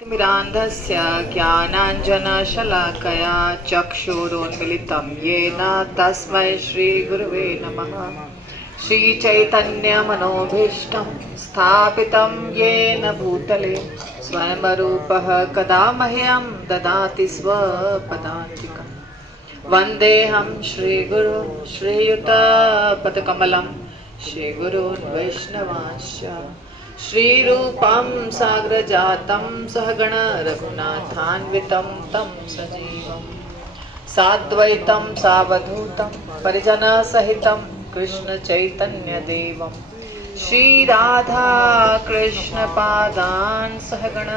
तिमिरान्धस्य ज्ञानाञ्जनशलाकया चक्षुरुन्मिलितं येन तस्मै श्रीगुरुवे नमः। श्रीचैतन्यमनोभीष्टं स्थापितं येन भूतले स्वयंरूपः कदा मह्यं ददाति स्वपदान्तिकम्। वन्देऽहं श्रीगुरुं श्रीयुतपदकमलं श्रीगुरून् वैष्णवांश्च श्रीरूपं साग्रजातं सहगण रघुनाथान्वितं तं सजीवं साद्वैतं सावधूतं परिजनसहितं कृष्णचैतन्यदेवं श्रीराधा कृष्णपादान् सहगण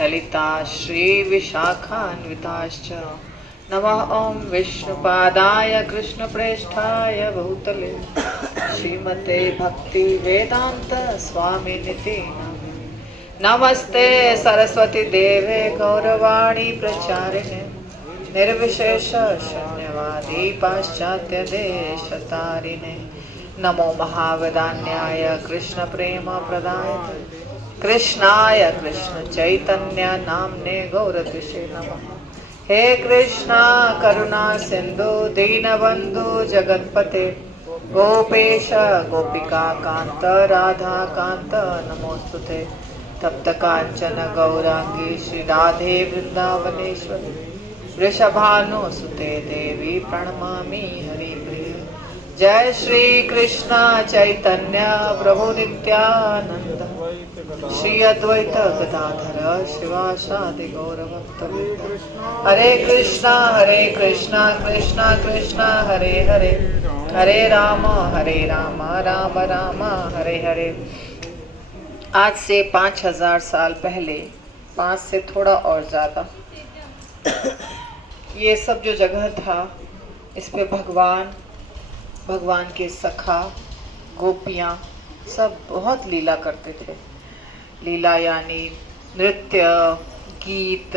ललिता श्रीविशाखान्विताश्च। नमः ॐ विष्णुपादाय कृष्णप्रेष्ठाय भूतले श्रीमते भक्ति वेदांत स्वामिनिति नमस्ते सरस्वती देवे गौरवाणी प्रचारिणे निर्विशेष शून्यवादी पाश्चात्य देशतारिणे। नमो महावदान्याय कृष्ण प्रेम प्रदायते कृष्णाय कृष्ण चैतन्य नाम्ने गौरद्विषे नमः। हे कृष्णा करुणा सिंधु दीनबंधु जगतपते गोपेश गोपिका कांत राधा कांत नमोस्तुते। तप्त कांचन गौरांगी श्री राधे वृंदावनेश्वरी वृषभानुसुते देवी प्रणमामि हरिप्रिय। जय श्री कृष्ण चैतन्य प्रभु नित्यानंद श्री अद्वैत गदाधर शिवासादि गौरभक्तवृंद। हरे कृष्णा कृष्णा कृष्णा हरे हरे हरे राम राम राम हरे हरे। आज से 5000 साल पहले, 5 से थोड़ा और ज्यादा, ये सब जो जगह था इस पे भगवान के सखा गोपियाँ सब बहुत लीला करते थे। लीला यानी नृत्य, गीत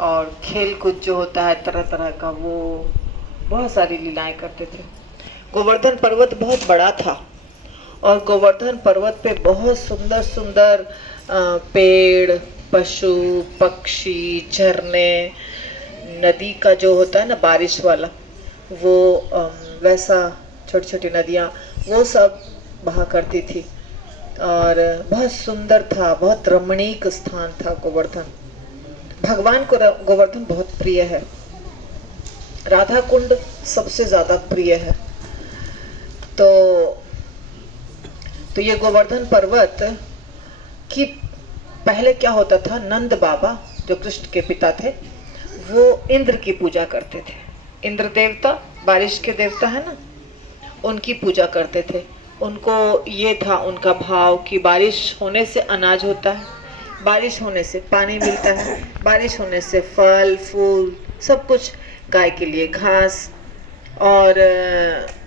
और खेल कूद जो होता है तरह तरह का, वो बहुत सारी लीलाएं करते थे। गोवर्धन पर्वत बहुत बड़ा था और गोवर्धन पर्वत पे बहुत सुंदर सुंदर पेड़, पशु, पक्षी, झरने, नदी का जो होता है ना बारिश वाला, वो वैसा छोटी छोटी नदियाँ, वो सब बहा करती थी और बहुत सुंदर था, बहुत रमणीक स्थान था गोवर्धन। भगवान को गोवर्धन बहुत प्रिय है। राधा कुंड सबसे ज्यादा प्रिय है। तो ये गोवर्धन पर्वत की पहले क्या होता था, नंद बाबा जो कृष्ण के पिता थे वो इंद्र की पूजा करते थे। इंद्र देवता बारिश के देवता है ना, उनकी पूजा करते थे। उनको ये था उनका भाव कि बारिश होने से अनाज होता है, बारिश होने से पानी मिलता है, बारिश होने से फल फूल सब कुछ, गाय के लिए घास, और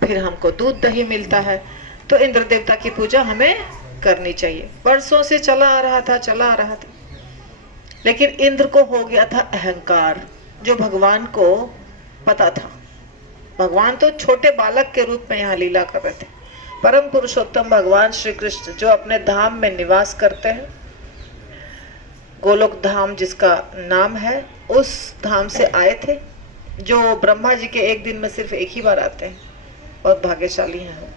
फिर हमको दूध दही मिलता है। तो इंद्र देवता की पूजा हमें करनी चाहिए। वर्षों से चला आ रहा था। लेकिन इंद्र को हो गया था अहंकार, जो भगवान को पता था। भगवान तो छोटे बालक के रूप में यहाँ लीला कर रहे थे। परम पुरुषोत्तम भगवान श्री कृष्ण जो अपने धाम में निवास करते हैं, गोलोक धाम जिसका नाम है, उस धाम से आए थे, जो ब्रह्मा जी के एक दिन में सिर्फ एक ही बार आते हैं। बहुत भाग्यशाली हैं।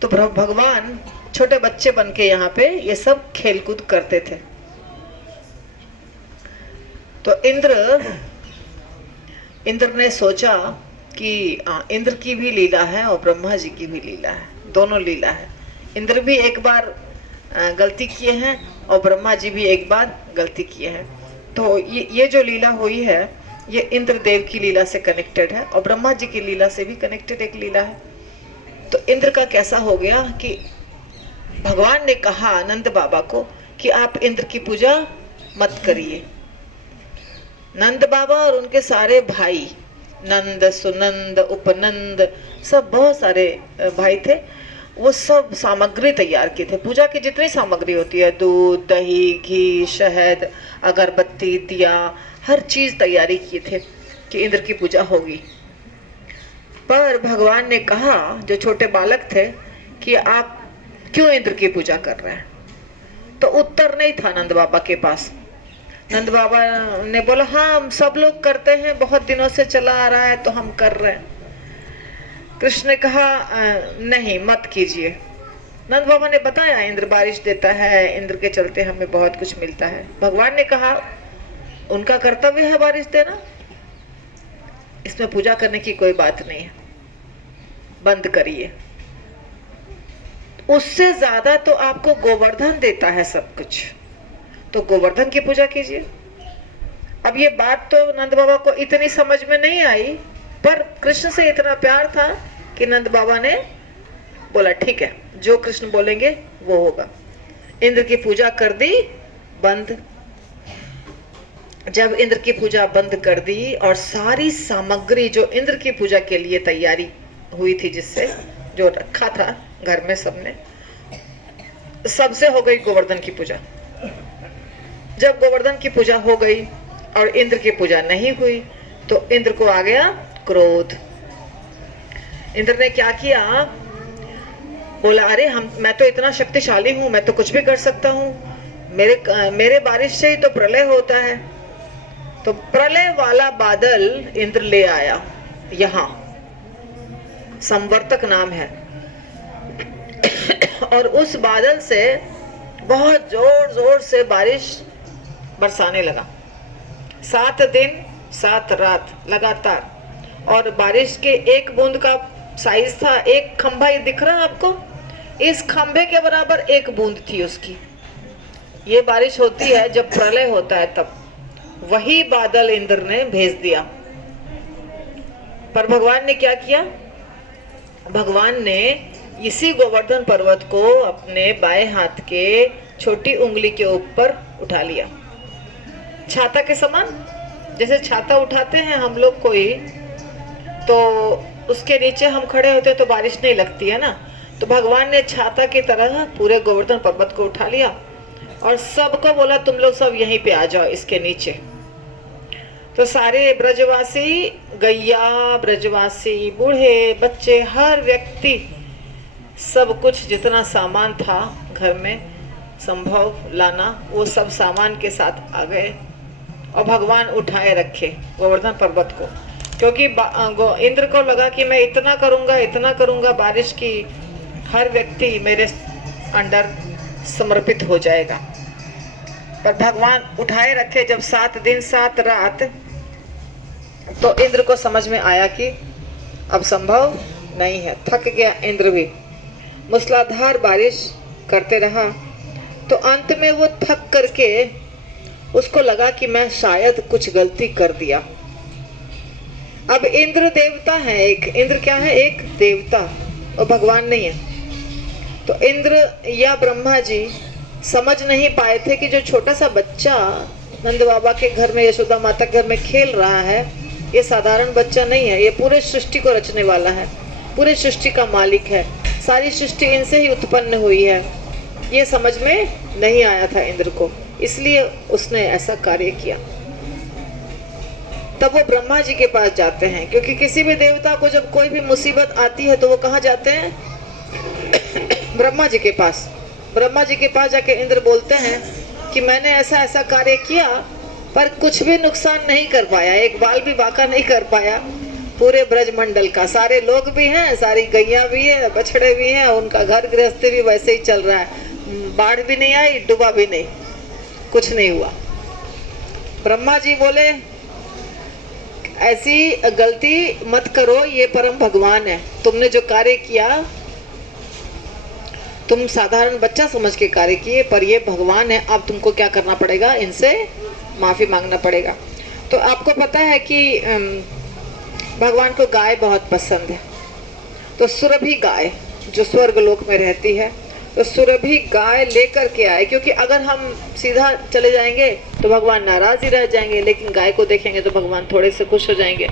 तो भगवान छोटे बच्चे बन के यहाँ पे ये सब खेलकूद करते थे। तो इंद्र ने सोचा कि इंद्र की भी लीला है और ब्रह्मा जी की भी लीला है, दोनों लीला है। इंद्र भी एक बार गलती किए हैं और ब्रह्मा जी भी एक बार गलती किए हैं। तो ये जो लीला हुई है ये इंद्र देव की लीला से कनेक्टेड है और ब्रह्मा जी की लीला से भी कनेक्टेड एक लीला है। तो इंद्र का कैसा हो गया कि भगवान ने कहा नंद बाबा को कि आप इंद्र की पूजा मत करिए। नंद बाबा और उनके सारे भाई, नंद, सुनंद, उपनंद, सब बहुत सारे भाई थे। वो सब सामग्री तैयार किए थे। पूजा की जितनी सामग्री होती है, दूध, दही, घी, शहद, अगरबत्ती, दिया, हर चीज तैयारी किए थे कि इंद्र की पूजा होगी। पर भगवान ने कहा, जो छोटे बालक थे, कि आप क्यों इंद्र की पूजा कर रहे हैं? तो उत्तर नहीं था नंद बाबा के पास। नंद बाबा ने बोला हाँ हम सब लोग करते हैं, बहुत दिनों से चला आ रहा है तो हम कर रहे हैं। कृष्ण ने कहा नहीं मत कीजिए। नंद बाबा ने बताया इंद्र बारिश देता है, इंद्र के चलते हमें बहुत कुछ मिलता है। भगवान ने कहा उनका कर्तव्य है बारिश देना, इसमें पूजा करने की कोई बात नहीं है, बंद करिए। उससे ज्यादा तो आपको गोवर्धन देता है सब कुछ, तो गोवर्धन की पूजा कीजिए। अब ये बात तो नंद बाबा को इतनी समझ में नहीं आई, पर कृष्ण से इतना प्यार था कि नंद बाबा ने बोला ठीक है, जो कृष्ण बोलेंगे वो होगा। इंद्र की पूजा कर दी बंद। जब इंद्र की पूजा बंद कर दी और सारी सामग्री जो इंद्र की पूजा के लिए तैयारी हुई थी, जिससे जो रखा था घर में सबने, सबसे हो गई गोवर्धन की पूजा। जब गोवर्धन की पूजा हो गई और इंद्र की पूजा नहीं हुई तो इंद्र को आ गया क्रोध। इंद्र ने क्या किया, बोला अरे मैं तो इतना शक्तिशाली हूं, मैं तो कुछ भी कर सकता हूं, मेरे बारिश से ही तो प्रलय होता है। तो प्रलय वाला बादल इंद्र ले आया, यहां संवर्तक नाम है, और उस बादल से बहुत जोर जोर से बारिश बरसाने लगा। 7 दिन 7 रात लगातार, और बारिश के एक बूंद का साइज था, एक खंभा ये दिख रहा है आपको, इस खंभे के बराबर एक बूंद थी उसकी। ये बारिश होती है जब प्रलय होता है तब। वही बादल इंद्र ने भेज दिया। पर भगवान ने क्या किया, भगवान ने इसी गोवर्धन पर्वत को अपने बाएं हाथ के छोटी उंगली के ऊपर उठा लिया, छाता के समान। जैसे छाता उठाते हैं हम लोग कोई, तो उसके नीचे हम खड़े होते तो बारिश नहीं लगती है ना, तो भगवान ने छाता की तरह पूरे गोवर्धन पर्वत को उठा लिया और सबको बोला तुम लोग सब यहीं पे आ जाओ इसके नीचे। तो सारे ब्रजवासी, गैया, ब्रजवासी, बूढ़े, बच्चे, हर व्यक्ति, सब कुछ जितना सामान था घर में संभव लाना, वो सब सामान के साथ आ गए और भगवान उठाए रखे गोवर्धन पर्वत को। क्योंकि इंद्र को लगा कि मैं इतना करूंगा बारिश की, हर व्यक्ति मेरे अंडर समर्पित हो जाएगा। पर भगवान उठाए रखे जब 7 दिन 7 रात, तो इंद्र को समझ में आया कि अब संभव नहीं है। थक गया इंद्र भी, मूसलाधार बारिश करते रहा। तो अंत में वो थक करके उसको लगा कि मैं शायद कुछ गलती कर दिया। अब इंद्र देवता है, एक इंद्र क्या है, एक देवता, और भगवान नहीं है। तो इंद्र या ब्रह्मा जी समझ नहीं पाए थे कि जो छोटा सा बच्चा नंद बाबा के घर में, यशोदा माता के घर में खेल रहा है, ये साधारण बच्चा नहीं है, ये पूरे सृष्टि को रचने वाला है, पूरे सृष्टि का मालिक है, सारी सृष्टि इनसे ही उत्पन्न हुई है। ये समझ में नहीं आया था इंद्र को, इसलिए उसने ऐसा कार्य किया। तब वो ब्रह्मा जी के पास जाते हैं, क्योंकि किसी भी देवता को जब कोई भी मुसीबत आती है तो वो कहाँ जाते हैं, ब्रह्मा जी के पास। ब्रह्मा जी के पास जाके इंद्र बोलते हैं कि मैंने ऐसा ऐसा कार्य किया पर कुछ भी नुकसान नहीं कर पाया, एक बाल भी बाका नहीं कर पाया। पूरे ब्रजमंडल का, सारे लोग भी हैं, सारी गैया भी है, बछड़े भी हैं, उनका घर गृहस्थी भी वैसे ही चल रहा है, बाढ़ भी नहीं आई, डूबा भी नहीं, कुछ नहीं हुआ। ब्रह्मा जी बोले ऐसी गलती मत करो, ये परम भगवान है, तुमने जो कार्य किया तुम साधारण बच्चा समझ के कार्य किए, पर ये भगवान है, अब तुमको क्या करना पड़ेगा, इनसे माफी मांगना पड़ेगा। तो आपको पता है कि भगवान को गाय बहुत पसंद है, तो सुरभि गाय जो स्वर्ग लोक में रहती है, तो सुरभि गाय लेकर के आए, क्योंकि अगर हम सीधा चले जाएंगे तो भगवान नाराज ही रह जाएंगे, लेकिन गाय को देखेंगे तो भगवान थोड़े से खुश हो जाएंगे।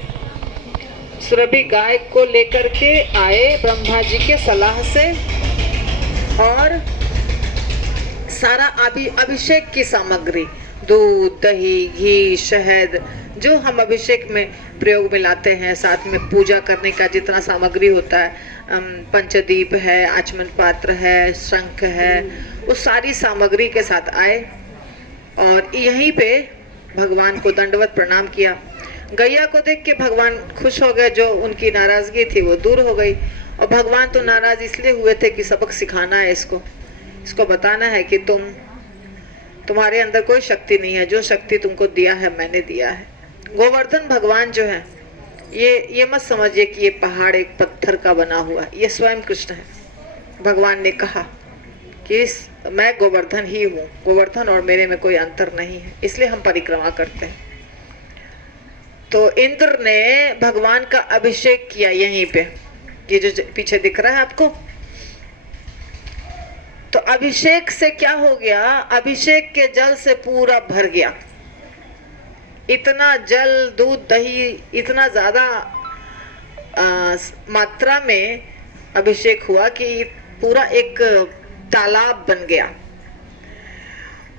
सुरभि गाय को लेकर के आए ब्रह्मा जी के सलाह से, और सारा अभिषेक की सामग्री, दूध, दही, घी, शहद, जो हम अभिषेक में प्रयोग में लाते हैं, साथ में पूजा करने का जितना सामग्री होता है, पंचदीप है, आचमन पात्र है, शंख है, उस सारी सामग्री के साथ आए और यहीं पे भगवान को दंडवत प्रणाम किया। गैया को देख के भगवान खुश हो गए, जो उनकी नाराजगी थी वो दूर हो गई। और भगवान तो नाराज इसलिए हुए थे कि सबक सिखाना है इसको बताना है कि तुम्हारे अंदर कोई शक्ति नहीं है, जो शक्ति तुमको दिया है मैंने दिया है। गोवर्धन भगवान जो है, ये मत समझिए कि ये पहाड़ एक पत्थर का बना हुआ है, ये स्वयं कृष्ण है। भगवान ने कहा कि मैं गोवर्धन ही हूँ, गोवर्धन और मेरे में कोई अंतर नहीं है, इसलिए हम परिक्रमा करते हैं। तो इंद्र ने भगवान का अभिषेक किया यहीं पे, ये जो पीछे दिख रहा है आपको। तो अभिषेक से क्या हो गया, अभिषेक के जल से पूरा भर गया। इतना जल, दूध, दही, इतना ज्यादा मात्रा में अभिषेक हुआ कि पूरा एक तालाब बन गया।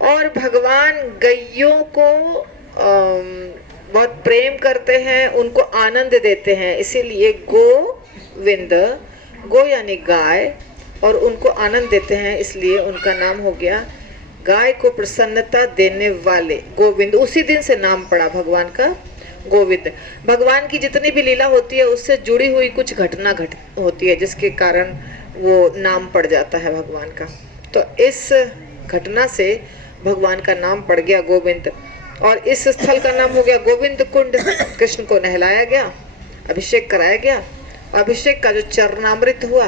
और भगवान गैयों को बहुत प्रेम करते हैं, उनको आनंद देते हैं, इसीलिए गोविंद, गो यानी गाय, और उनको आनंद देते हैं, इसलिए उनका नाम हो गया गाय को प्रसन्नता देने वाले गोविंद। उसी दिन से नाम पड़ा भगवान का गोविंद। भगवान की जितनी भी लीला होती है उससे जुड़ी हुई कुछ घटना होती है, जिसके कारण वो नाम पड़ जाता है भगवान का। तो इस घटना से भगवान का नाम पड़ गया गोविंद, और इस स्थल का नाम हो गया गोविंद कुंड। कृष्ण को नहलाया गया, अभिषेक कराया गया, अभिषेक का जो चरणामृत हुआ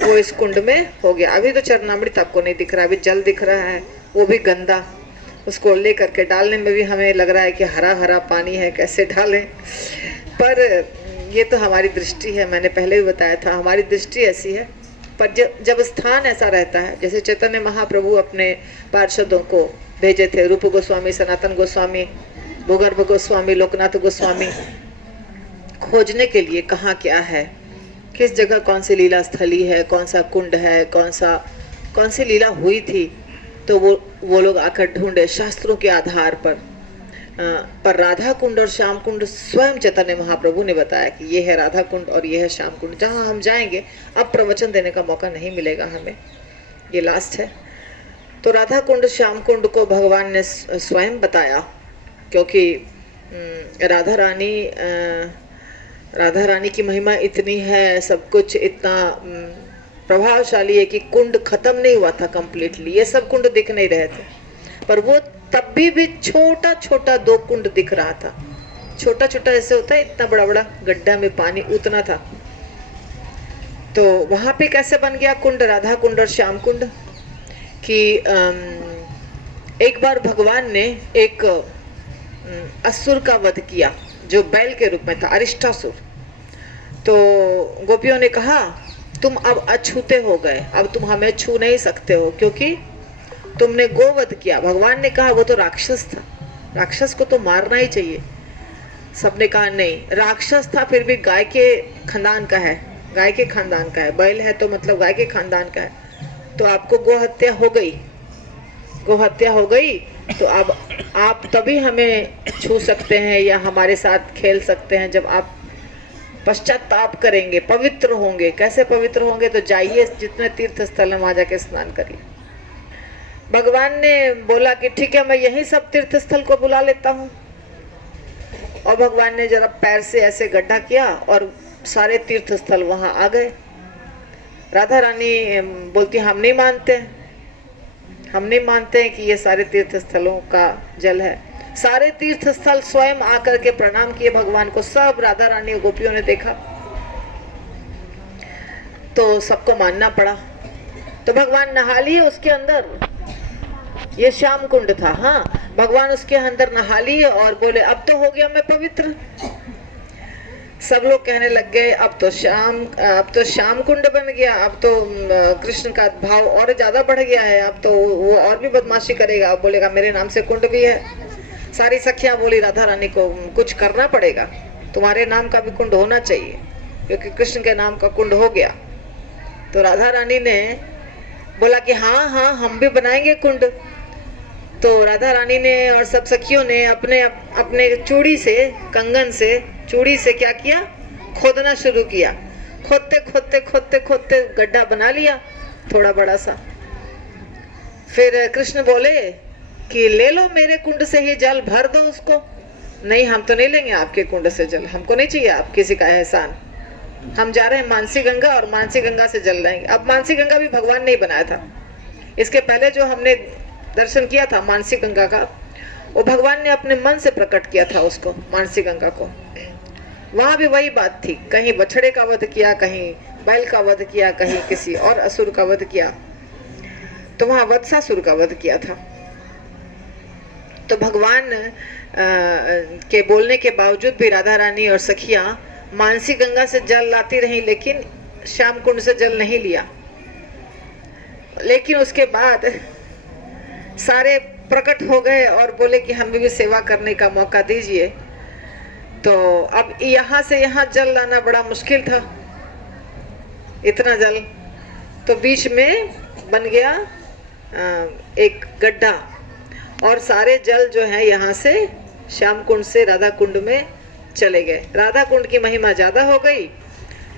वो इस कुंड में हो गया। अभी तो चरणामृत आपको नहीं दिख रहा, अभी जल दिख रहा है, वो भी गंदा। उसको ले करके डालने में भी हमें लग रहा है कि हरा हरा पानी है, कैसे डालें। पर ये तो हमारी दृष्टि है, मैंने पहले भी बताया था, हमारी दृष्टि ऐसी है। पर जब स्थान ऐसा रहता है, जैसे चैतन्य महाप्रभु अपने पार्षदों को भेजे थे, रूप गोस्वामी, सनातन गोस्वामी, भूगर्भ गोस्वामी, लोकनाथ गोस्वामी, खोजने के लिए कहाँ क्या है, किस जगह कौन सी लीला स्थली है, कौन सा कुंड है, कौन सी लीला हुई थी, तो वो लोग आकर ढूंढे शास्त्रों के आधार पर राधा कुंड और श्याम कुंड स्वयं चैतन्य महाप्रभु ने बताया कि ये है राधा कुंड और ये है श्याम कुंड, जहाँ हम जाएंगे। अब प्रवचन देने का मौका नहीं मिलेगा हमें, ये लास्ट है। तो राधा कुंड, श्याम कुंड को भगवान ने स्वयं बताया, क्योंकि राधा रानी की महिमा इतनी है, सब कुछ इतना प्रभावशाली है कि कुंड खत्म नहीं हुआ था कंप्लीटली। ये सब कुंड दिख नहीं रहे थे, पर वो तब भी छोटा छोटा 2 कुंड दिख रहा था। छोटा छोटा ऐसे होता है, इतना बड़ा बड़ा गड्ढा में पानी उतना था। तो वहां पे कैसे बन गया कुंड, राधा कुंड और श्याम कुंड, कि एक बार भगवान ने एक असुर का वध किया जो बैल के रूप में था, अरिष्टासुर। तो गोपियों ने कहा तुम अब अछूते हो गए, अब तुम हमें छू नहीं सकते हो, क्योंकि तुमने गोवध किया। भगवान ने कहा वो तो राक्षस था, राक्षस को तो मारना ही चाहिए। सबने कहा नहीं, राक्षस था फिर भी गाय के खानदान का है, गाय के खानदान का है, बैल है तो मतलब गाय के खानदान का है, तो आपको गोहत्या हो गई, गोहत्या हो गई, तो अब आप तभी हमें छू सकते हैं या हमारे साथ खेल सकते हैं जब आप पश्चाताप करेंगे, पवित्र होंगे। कैसे पवित्र होंगे, तो जाइए जितने तीर्थ स्थल है वहां जाके स्नान करिए। भगवान ने बोला कि ठीक है, मैं यही सब तीर्थ स्थल को बुला लेता हूँ। और भगवान ने जरा पैर से ऐसे गड्ढा किया और सारे तीर्थ स्थल वहां आ गए। राधा रानी बोलती हम नहीं मानते, हम नहीं मानते हैं कि ये सारे तीर्थ स्थलों का जल है। सारे तीर्थ स्थल स्वयं आकर के प्रणाम किए भगवान को। सब राधा रानी और गोपियों ने देखा, तो सबको मानना पड़ा। तो भगवान नहा लिए उसके अंदर, ये श्याम कुंड था। हाँ, भगवान उसके अंदर नहा लिए और बोले अब तो हो गया मैं पवित्र। सब लोग कहने लग गए अब तो श्याम कुंड बन गया, अब तो कृष्ण का भाव और ज्यादा बढ़ गया है, अब तो वो और भी बदमाशी करेगा, अब बोलेगा मेरे नाम से कुंड भी है। सारी सखियां बोली राधा रानी को कुछ करना पड़ेगा, तुम्हारे नाम का भी कुंड होना चाहिए, क्योंकि कृष्ण के नाम का कुंड हो गया। तो राधा रानी ने बोला कि हाँ हाँ हम भी बनाएंगे कुंड। तो राधा रानी ने और सब सखियों ने अपने अपने चूड़ी से, कंगन से, चूड़ी से क्या किया, खोदना शुरू किया। खोदते खोदते खोदते खोदते गड्ढा बना लिया थोड़ा बड़ा सा। फिर कृष्ण बोले कि ले लो मेरे कुंड से ही जल, भर दो उसको। नहीं, हम तो नहीं लेंगे आपके कुंड से जल, हमको नहीं चाहिए आप किसी का एहसान। हम जा रहे हैं मानसी गंगा और मानसी गंगा से जल लेंगे। अब मानसी गंगा भी भगवान ने ही बनाया था। इसके पहले जो हमने दर्शन किया था मानसी गंगा का, वो भगवान ने अपने मन से प्रकट किया था उसको, मानसी गंगा को। वहां भी वही बात थी, कहीं बछड़े का वध किया, कहीं बैल का वध किया, कहीं किसी और असुर का वध किया। तो वहां वत्सासुर का वध किया था। तो भगवान के बोलने के बावजूद भी राधा रानी और सखियां मानसी गंगा से जल लाती रही, लेकिन श्याम कुंड से जल नहीं लिया। लेकिन उसके बाद सारे प्रकट हो गए और बोले कि हमें भी सेवा करने का मौका दीजिए। तो अब यहाँ से यहाँ जल लाना बड़ा मुश्किल था, इतना जल। तो बीच में बन गया एक गड्ढा और सारे जल जो है यहाँ से श्याम कुंड से राधा कुंड में चले गए। राधा कुंड की महिमा ज्यादा हो गई।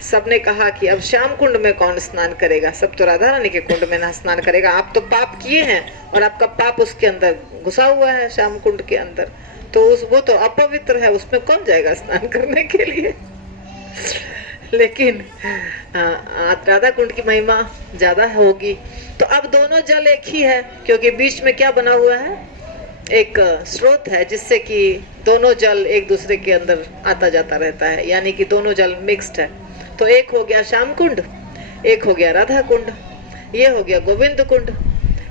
सबने कहा कि अब श्याम कुंड में कौन स्नान करेगा, सब तो राधा रानी के कुंड में ना स्नान करेगा। आप तो पाप किए हैं और आपका पाप उसके अंदर घुसा हुआ है, श्याम कुंड के अंदर। तो वो तो अपवित्र है, उसमें कौन जाएगा स्नान करने के लिए। लेकिन राधा कुंड की महिमा ज्यादा होगी। तो अब दोनों जल एक ही है, क्योंकि बीच में क्या बना हुआ है, एक स्रोत है, जिससे कि दोनों जल एक दूसरे के अंदर आता जाता रहता है, यानी कि दोनों जल मिक्स्ड है। तो एक हो गया श्याम कुंड, एक हो गया राधा कुंड, ये हो गया गोविंद कुंड।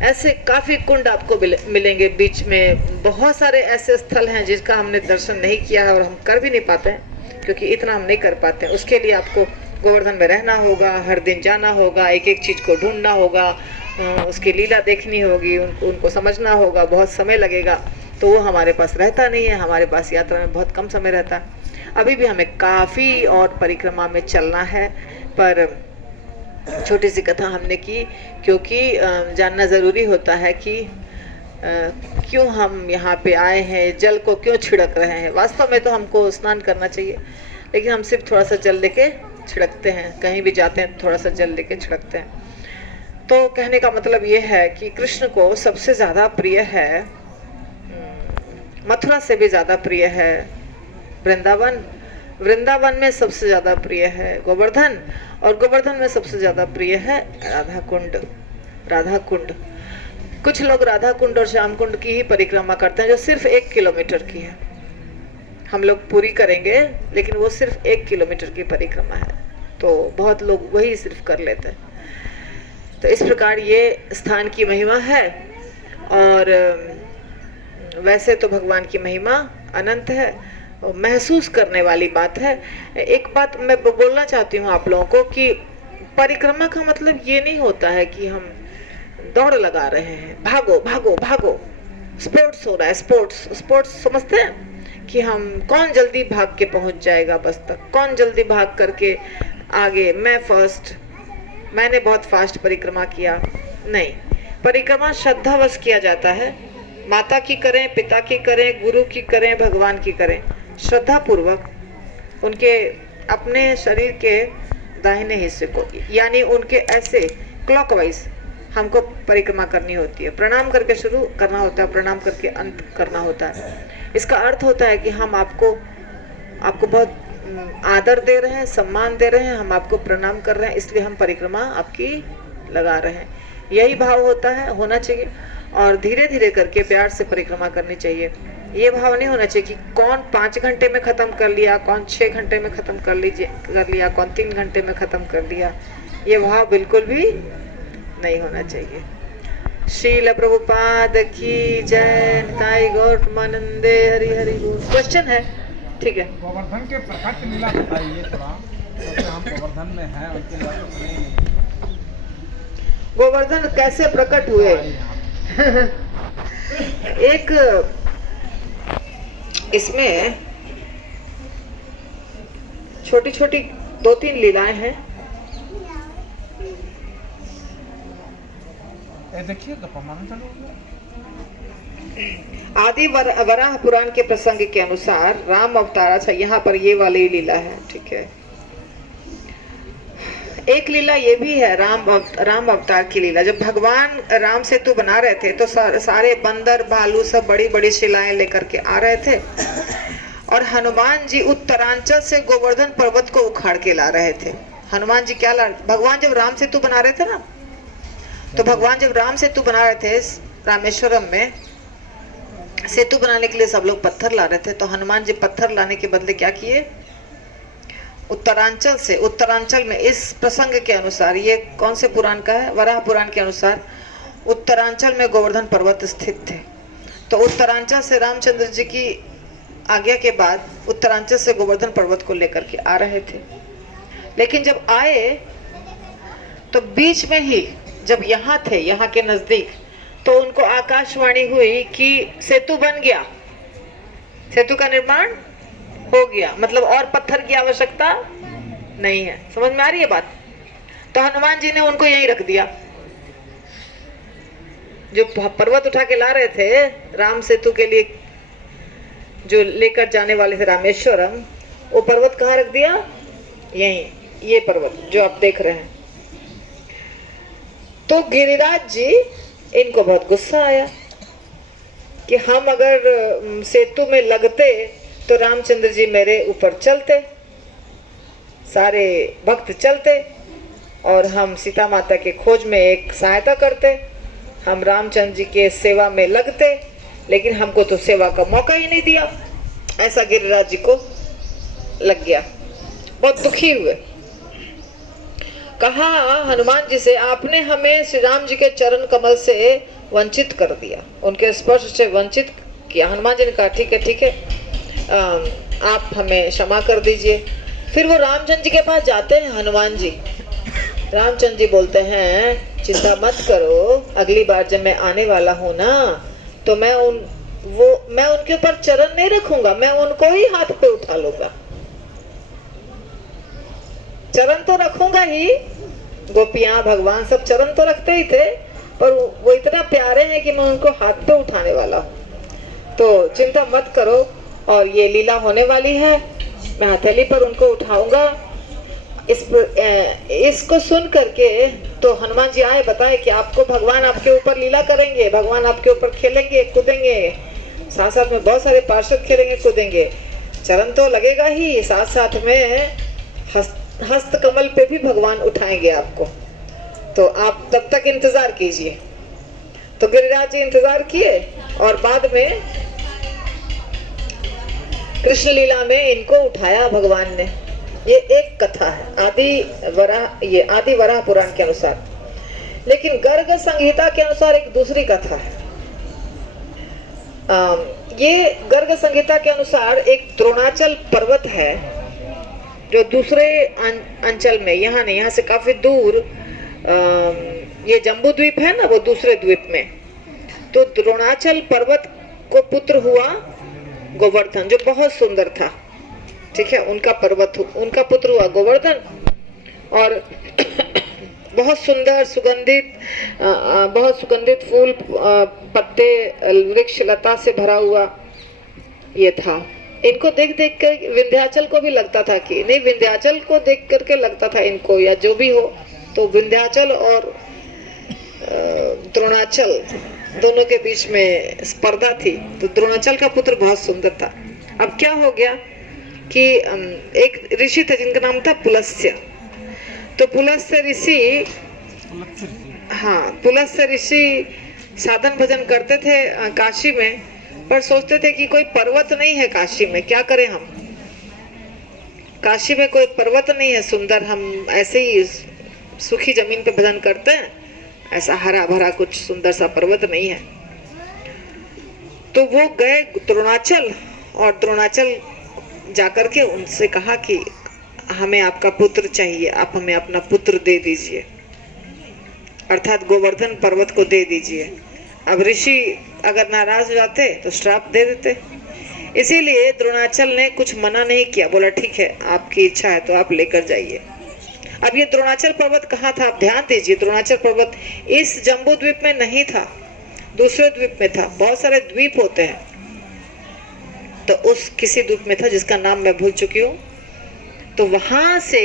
ऐसे काफी कुंड आपको मिलेंगे। बीच में बहुत सारे ऐसे स्थल हैं जिसका हमने दर्शन नहीं किया है और हम कर भी नहीं पाते हैं, क्योंकि इतना हम नहीं कर पाते हैं। उसके लिए आपको गोवर्धन में रहना होगा, हर दिन जाना होगा, एक एक चीज को ढूंढना होगा, उसकी लीला देखनी होगी, उनको समझना होगा, बहुत समय लगेगा। तो वो हमारे पास रहता नहीं है, हमारे पास यात्रा में बहुत कम समय रहता है। अभी भी हमें काफ़ी और परिक्रमा में चलना है, पर छोटी सी कथा हमने की, क्योंकि जानना ज़रूरी होता है कि क्यों हम यहाँ पे आए हैं, जल को क्यों छिड़क रहे हैं। वास्तव में तो हमको स्नान करना चाहिए, लेकिन हम सिर्फ थोड़ा सा जल लेके छिड़कते हैं। कहीं भी जाते हैं थोड़ा सा जल लेके छिड़कते हैं। तो कहने का मतलब ये है कि कृष्ण को सबसे ज़्यादा प्रिय है, मथुरा से भी ज़्यादा प्रिय है वृंदावन, वृंदावन में सबसे ज़्यादा प्रिय है गोवर्धन, और गोवर्धन में सबसे ज़्यादा प्रिय है राधा कुंड। राधा कुंड, कुछ लोग राधा कुंड और श्याम कुंड की ही परिक्रमा करते हैं, जो सिर्फ 1 किलोमीटर की है। हम लोग पूरी करेंगे, लेकिन वो सिर्फ 1 किलोमीटर की परिक्रमा है, तो बहुत लोग वही सिर्फ कर लेते हैं। तो इस प्रकार ये स्थान की महिमा है। और वैसे तो भगवान की महिमा अनंत है, महसूस करने वाली बात है। एक बात मैं बोलना चाहती हूँ आप लोगों को कि परिक्रमा का मतलब ये नहीं होता है कि हम दौड़ लगा रहे हैं, भागो भागो भागो, स्पोर्ट्स हो रहा है। स्पोर्ट्स समझते हैं कि हम कौन जल्दी भाग के पहुंच जाएगा बस तक, कौन जल्दी भाग करके आगे, मैं फर्स्ट, मैंने बहुत फास्ट परिक्रमा किया। नहीं, परिक्रमा श्रद्धावश किया जाता है। माता की करें, पिता की करें, गुरु की करें, भगवान की करें, श्रद्धा पूर्वक उनके अपने शरीर के दाहिने हिस्से को, यानी उनके ऐसे क्लॉकवाइज हमको परिक्रमा करनी होती है। प्रणाम करके शुरू करना होता है, प्रणाम करके अंत करना होता है। इसका अर्थ होता है कि हम आपको बहुत आदर दे रहे हैं, सम्मान दे रहे हैं, हम आपको प्रणाम कर रहे हैं, इसलिए हम परिक्रमा आपकी लगा रहे हैं। यही भाव होता है, होना चाहिए। और धीरे धीरे करके प्यार से परिक्रमा करनी चाहिए। ये भाव नहीं होना चाहिए कि कौन 5 घंटे में ख़त्म कर लिया, कौन 6 घंटे में ख़त्म कर लिया, कौन 3 घंटे में ख़त्म कर लिया। ये भाव बिल्कुल भी नहीं होना चाहिए। श्रील प्रभुपाद की जय। ताई गौरमानंदे हरि हरि बोल। क्वेश्चन है? ठीक है। गोवर्धन के प्रकट लीला बताइए थोड़ा, क्योंकि हम गोवर्धन में हैं, उनके लिए गोवर्धन कैसे प्रकट हुए? एक इसमें छोटी छोटी 2-3 लीलाएं हैं। देखिए आदि वराह पुराण के प्रसंग के अनुसार राम अवतारा था। यहाँ पर ये वाली लीला है, ठीक है। एक लीला ये भी है राम अवतार की लीला। जब भगवान राम सेतु बना रहे थे तो सारे बंदर भालू सब बड़ी बड़ी शिलाएं लेकर के आ रहे थे और हनुमान जी उत्तरांचल से गोवर्धन पर्वत को उखाड़ के ला रहे थे। हनुमान जी क्या भगवान जब राम सेतु बना रहे थे ना, तो भगवान जब राम सेतु बना रहे थे रामेश्वरम में, सेतु बनाने के लिए सब लोग पत्थर ला रहे थे, तो हनुमान जी पत्थर लाने के बदले क्या किए, उत्तरांचल से, उत्तरांचल में इस प्रसंग के अनुसार, ये कौन से पुराण का है, वराह पुराण के अनुसार उत्तरांचल में गोवर्धन पर्वत स्थित थे। तो उत्तरांचल से रामचंद्र जी की आज्ञा के बाद उत्तरांचल से गोवर्धन पर्वत को लेकर के आ रहे थे। लेकिन जब आए तो बीच में ही जब यहाँ थे, यहाँ के नजदीक, तो उनको आकाशवाणी हुई कि सेतु बन गया, सेतु का निर्माण हो गया, मतलब और पत्थर की आवश्यकता नहीं है। समझ में आ रही है बात? तो हनुमान जी ने उनको यहीं रख दिया। जो पर्वत उठा के ला रहे थे राम सेतु के लिए, जो लेकर जाने वाले थे रामेश्वरम, वो पर्वत कहाँ रख दिया? यहीं, ये पर्वत जो आप देख रहे हैं। तो गिरिराज जी, इनको बहुत गुस्सा आया कि हम अगर सेतु में लगते तो रामचंद्र जी मेरे ऊपर चलते, सारे भक्त चलते और हम सीता माता के खोज में एक सहायता करते, हम रामचंद्र जी के सेवा में लगते, लेकिन हमको तो सेवा का मौका ही नहीं दिया। ऐसा गिरिराज जी को लग गया, बहुत दुखी हुए। कहा हनुमान जी से, आपने हमें श्री राम जी के चरण कमल से वंचित कर दिया, उनके स्पर्श से वंचित किया। हनुमान जी ने कहा ठीक है ठीक है, आप हमें क्षमा कर दीजिए। फिर वो रामचंद्र जी के पास जाते हैं हनुमान जी। रामचंद्र जी बोलते हैं चिंता मत करो, अगली बार जब मैं आने वाला हूँ ना, तो मैं उनके ऊपर चरण नहीं रखूंगा, मैं उनको ही हाथ पे उठा लूंगा। चरण तो रखूंगा ही, गोपियां भगवान सब चरण तो रखते ही थे, पर वो इतना प्यारे हैं कि मैं उनको हाथ पे उठाने वाला हूँ। तो चिंता मत करो, और ये लीला होने वाली है, मैं हथेली पर उनको उठाऊंगा। इसको सुन करके तो हनुमान जी आए, बताए कि आपको भगवान आपके ऊपर लीला करेंगे, भगवान आपके ऊपर खेलेंगे कूदेंगे, साथ साथ में बहुत सारे पार्षद खेलेंगे कूदेंगे, चरण तो लगेगा ही, साथ साथ में हस्त कमल पे भी भगवान उठाएंगे आपको, तो आप तब तक इंतजार कीजिए। तो गिरिराज जी इंतजार किए और बाद में कृष्ण लीला में इनको उठाया भगवान ने। ये एक कथा है ये आदि वराह पुराण के अनुसार। लेकिन गर्ग संहिता के अनुसार एक दूसरी कथा है। ये गर्ग संहिता के अनुसार एक द्रोणाचल पर्वत है जो दूसरे अंचल में, यहाँ नहीं, यहाँ से काफी दूर, ये जम्बू द्वीप है ना, वो दूसरे द्वीप में। तो द्रोणाचल पर्वत को पुत्र हुआ गोवर्धन, जो बहुत सुंदर था, ठीक है, उनका पुत्र हुआ गोवर्धन, और बहुत सुंदर बहुत सुगंधित फूल पत्ते वृक्ष लता से भरा हुआ ये था। इनको देख देख कर विंध्याचल को भी लगता था कि नहीं, विंध्याचल को देख करके लगता था इनको, या जो भी हो, तो विंध्याचल और द्रोणाचल दोनों के बीच में स्पर्धा थी। तो द्रोणाचल का पुत्र बहुत सुंदर था। अब क्या हो गया कि एक ऋषि था जिनका नाम था पुलस्त्य। तो पुलस्त्य ऋषि साधन भजन करते थे काशी में, पर सोचते थे कि कोई पर्वत नहीं है काशी में, क्या करें हम, काशी में कोई पर्वत नहीं है सुंदर, हम ऐसे ही सूखी जमीन पे भजन करते हैं, ऐसा हरा भरा कुछ सुंदर सा पर्वत नहीं है। तो वो गए द्रोणाचल, और द्रोणाचल जाकर के उनसे कहा कि हमें आपका पुत्र चाहिए, आप हमें अपना पुत्र दे दीजिए, अर्थात गोवर्धन पर्वत को दे दीजिए। अब ऋषि अगर नाराज हो जाते तो श्राप दे देते, इसीलिए द्रोणाचल ने कुछ मना नहीं किया, बोला ठीक है आपकी इच्छा है तो आप लेकर जाइए। अब ये द्रोणाचल पर्वत कहाँ था, आप ध्यान दीजिए, द्रोणाचल पर्वत इस जम्बू द्वीप में नहीं था, दूसरे द्वीप में था। बहुत सारे द्वीप होते हैं, तो उस किसी द्वीप में था जिसका नाम मैं भूल चुकी हूँ। तो वहां से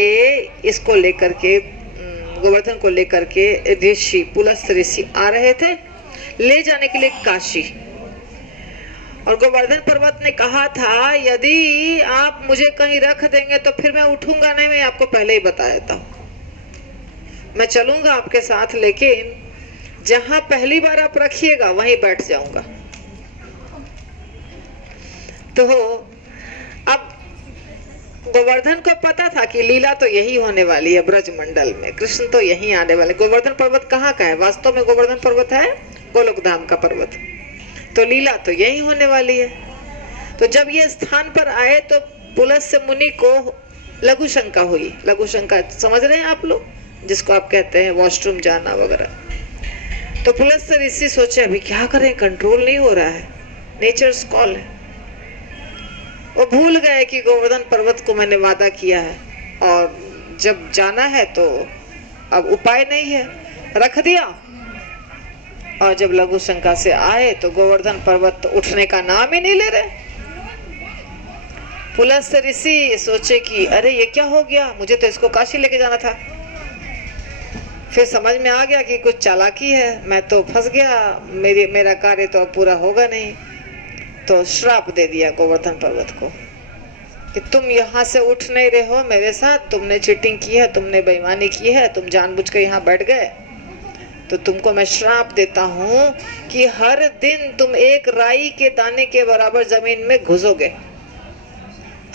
इसको लेकर के गोवर्धन को लेकर के ऋषि पुलस्त्य ऋषि आ रहे थे ले जाने के लिए काशी। और गोवर्धन पर्वत ने कहा था यदि आप मुझे कहीं रख देंगे तो फिर मैं उठूंगा नहीं, मैं आपको पहले ही बता देता हूँ। मैं चलूंगा आपके साथ, लेकिन जहां पहली बार आप रखिएगा वहीं बैठ जाऊंगा। तो अब गोवर्धन को पता था कि लीला तो यही होने वाली है ब्रज मंडल में, कृष्ण तो यही आने वाले। गोवर्धन पर्वत कहाँ का है? वास्तव में गोवर्धन पर्वत है गोलोक धाम का पर्वत, तो लीला तो यही होने वाली है। तो जब ये स्थान पर आए तो पुलस्त्य मुनि को लघु शंका हुई। लघु शंका समझ रहे हैं आप लोग, जिसको आप कहते हैं वॉशरूम जाना वगैरह। तो पुलस्त्य ऋषि सोचे अभी क्या करें, कंट्रोल नहीं हो रहा है, नेचर्स कॉल है। वो भूल गए कि गोवर्धन पर्वत को मैंने वादा किया है और जब जाना है तो अब उपाय नहीं है, रख दिया। और जब लघु शंका से आए तो गोवर्धन पर्वत तो उठने का नाम ही नहीं ले रहे। पुलस्त्य ऋषि सोचे कि अरे ये क्या हो गया, मुझे तो इसको काशी लेके जाना था। फिर समझ में आ गया कि कुछ चालाकी है, मैं तो फंस गया, मेरा कार्य तो अब पूरा होगा नहीं। तो श्राप दे दिया गोवर्धन पर्वत को कि तुम यहाँ से उठ नहीं रहे हो मेरे साथ, तुमने चीटिंग की है, तुमने बेईमानी की है, तुम जानबूझ कर यहाँ बैठ गए। तो तुमको मैं श्राप देता हूँ कि हर दिन तुम एक राई के दाने के बराबर जमीन में घुसोगे।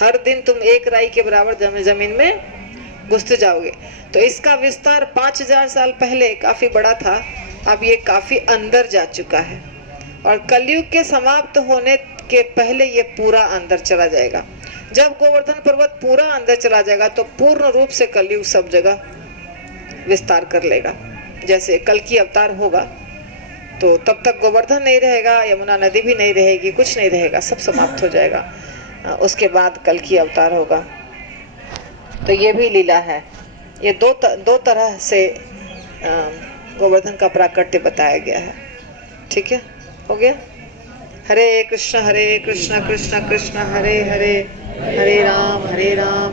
हर दिन तुम एक राई के बराबर जमीन में घुसते जाओगे। तो इसका विस्तार 5000 साल पहले काफी बड़ा था, अब ये काफी अंदर जा चुका है और कलयुग के समाप्त होने के पहले ये पूरा अंदर चला जाएगा। जब गोवर्धन पर्वत पूरा अंदर चला जाएगा तो पूर्ण रूप से कलयुग सब जगह विस्तार कर लेगा। जैसे कल की अवतार होगा तो तब तक गोवर्धन नहीं रहेगा, यमुना नदी भी नहीं रहेगी, कुछ नहीं रहेगा, सब समाप्त हो जाएगा। उसके बाद कल की अवतार होगा। तो ये भी लीला है। ये दो तरह से गोवर्धन का प्राकट्य बताया गया है। ठीक है, हो गया। हरे कृष्ण कृष्ण कृष्ण हरे हरे, हरे राम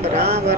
राम